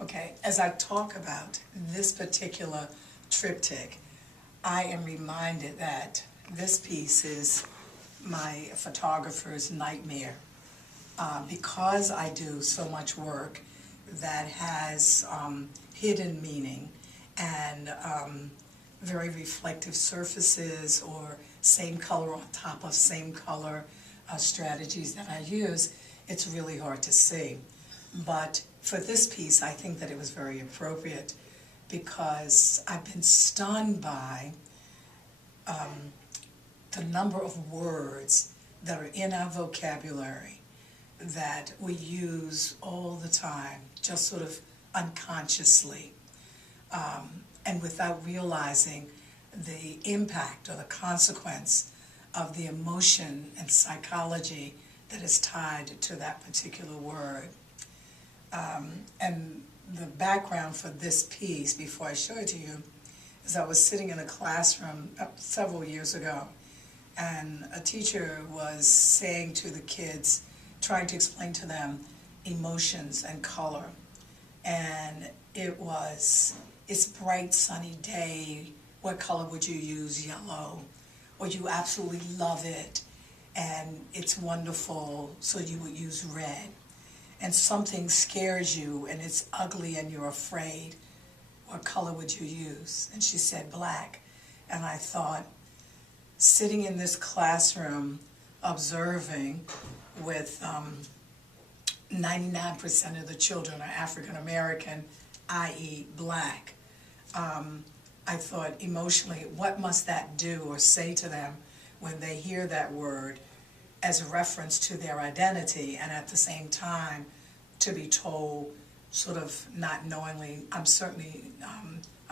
Okay, as I talk about this particular triptych, I am reminded that this piece is my photographer's nightmare. Because I do so much work that has hidden meaning and very reflective surfaces or same color on top of same color strategies that I use, it's really hard to see. But for this piece, I think that it was very appropriate because I've been stunned by the number of words that are in our vocabulary that we use all the time, just sort of unconsciously, and without realizing the impact or the consequence of the emotion and psychology that is tied to that particular word. And the background for this piece, before I show it to you, is I was sitting in a classroom several years ago, and a teacher was saying to the kids, trying to explain to them emotions and color. And it's a bright sunny day, what color would you use? Yellow. Or you absolutely love it and it's wonderful, so you would use red. And something scares you and it's ugly and you're afraid, what color would you use? And she said black. And I thought, sitting in this classroom observing with 99% of the children are African American, i.e. black. I thought emotionally, what must that do or say to them when they hear that word as a reference to their identity, and at the same time to be told, sort of not knowingly, I'm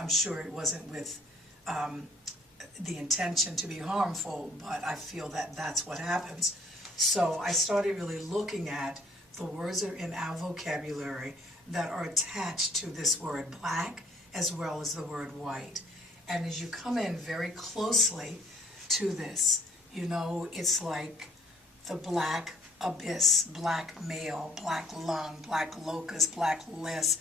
sure it wasn't with the intention to be harmful, but I feel that that's what happens. So I started really looking at the words that are in our vocabulary that are attached to this word black as well as the word white. And as you come in very closely to this, you know, it's like the black abyss, black male, black lung, black locust, black list,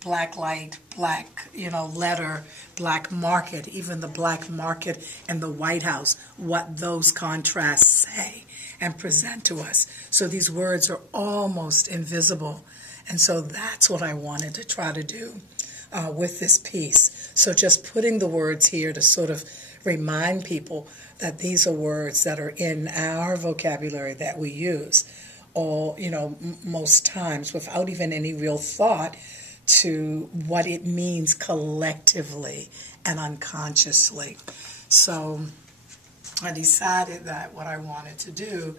black light, black, letter, black market, even the black market and the White House, what those contrasts say and present to us. So these words are almost invisible. And so that's what I wanted to try to do with this piece. So just putting the words here to sort of remind people that these are words that are in our vocabulary that we use all, most times without even any real thought to what it means collectively and unconsciously. So I decided that what I wanted to do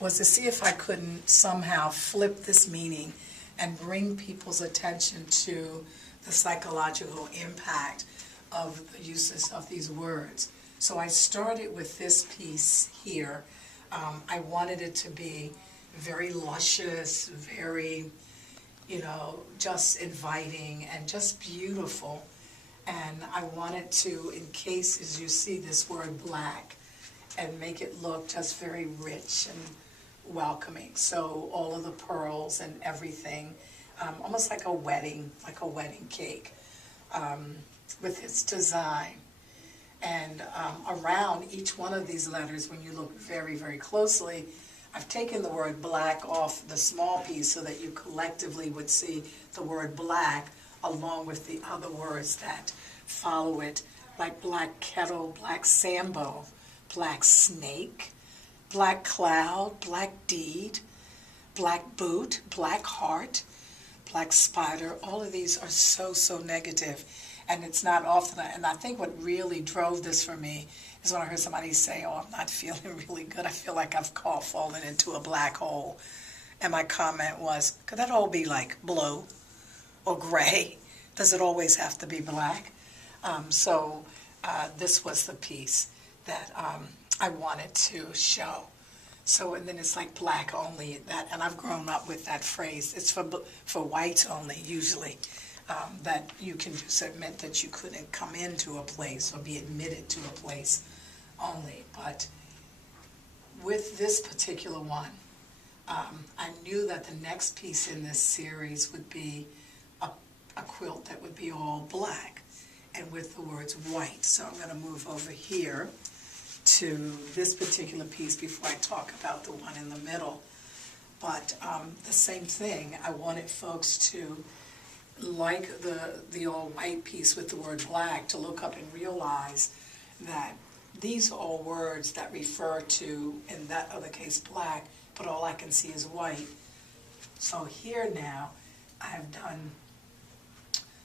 was to see if I couldn't somehow flip this meaning and bring people's attention to the psychological impact of the uses of these words. So I started with this piece here. I wanted it to be very luscious, very, just inviting and just beautiful. And I wanted to, in cases you see this word black, and make it look just very rich and welcoming. So all of the pearls and everything, almost like a wedding cake, with its design. And around each one of these letters, when you look very, very closely, I've taken the word black off the small piece so that you collectively would see the word black along with the other words that follow it, like black kettle, black sambo, black snake, black cloud, black deed, black boot, black heart, black spider. All of these are so negative. And it's not often, and I think what really drove this for me is when I heard somebody say, oh, I'm not feeling really good. I feel like I've fallen into a black hole. And my comment was, could that hole be like blue or gray? Does it always have to be black? So this was the piece that I wanted to show. So, and then it's like black only, and I've grown up with that phrase. It's for whites only, usually. That you can just admit that you couldn't come into a place or be admitted to a place only. But with this particular one, I knew that the next piece in this series would be quilt that would be all black and with the words white. So I'm going to move over here to this particular piece before I talk about the one in the middle. But the same thing, I wanted folks to, like the all white piece with the word black, to look up and realize that these are all words that refer to, in that other case, black, but all I can see is white. So here now, I've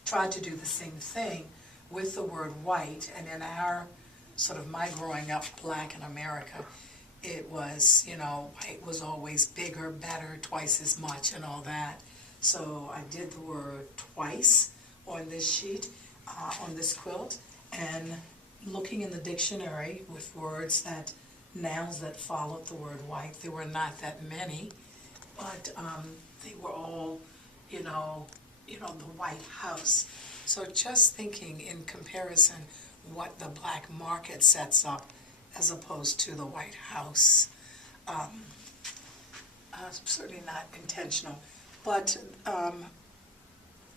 tried to do the same thing with the word white, and in our, sort of my growing up black in America, it was, you know, white was always bigger, better, twice as much and all that. So I did the word twice on this sheet, on this quilt, and looking in the dictionary with words that, nouns that followed the word white, there were not that many, but they were all, you know, the White House. So just thinking in comparison what the black market sets up as opposed to the White House. Certainly not intentional, but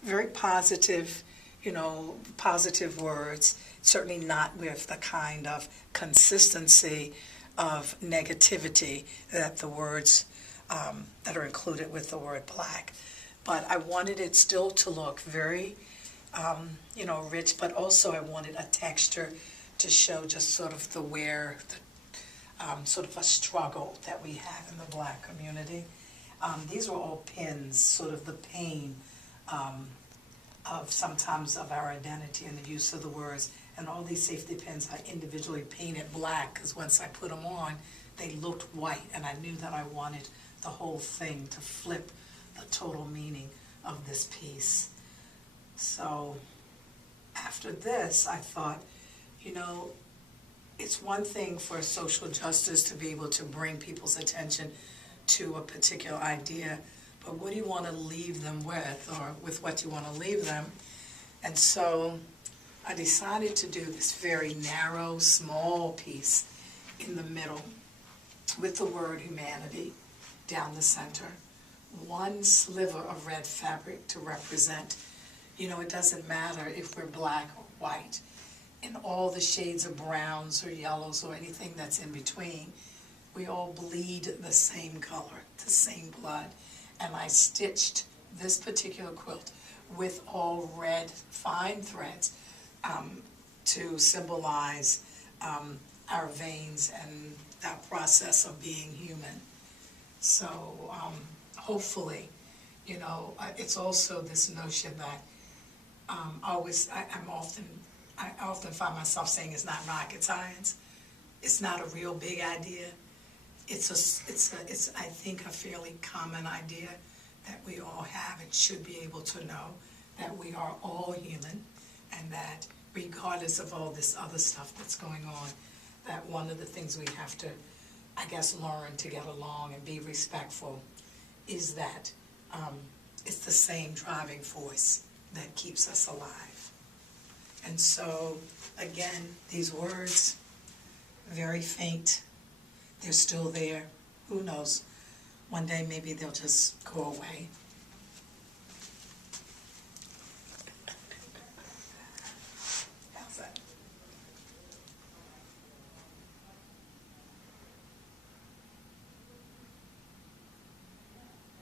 very positive, you know, positive words, certainly not with the kind of consistency of negativity that the words that are included with the word black. But I wanted it still to look very, you know, rich, but also I wanted a texture to show just sort of the wear, sort of a struggle that we have in the black community. These are all pins, sort of the pain of sometimes of our identity and the use of the words. And all these safety pins I individually painted black, because once I put them on, they looked white, and I knew that I wanted the whole thing to flip the total meaning of this piece. So after this, I thought, you know, it's one thing for social justice to be able to bring people's attention to a particular idea, but what do you want to leave them with, or with what you want to leave them? And so I decided to do this very narrow, small piece in the middle with the word humanity down the center. One sliver of red fabric to represent, you know, it doesn't matter if we're black or white, in all the shades of browns or yellows or anything that's in between, we all bleed the same color, the same blood. And I stitched this particular quilt with all red fine threads to symbolize our veins and that process of being human. So hopefully, you know, it's also this notion that I often find myself saying it's not rocket science. It's not a real big idea. It's I think a fairly common idea that we all have and should be able to know that we are all human, and that regardless of all this other stuff that's going on, that one of the things we have to, I guess, learn to get along and be respectful is that it's the same driving force that keeps us alive. And so, again, these words, very faint, they're still there. Who knows? One day maybe they'll just go away.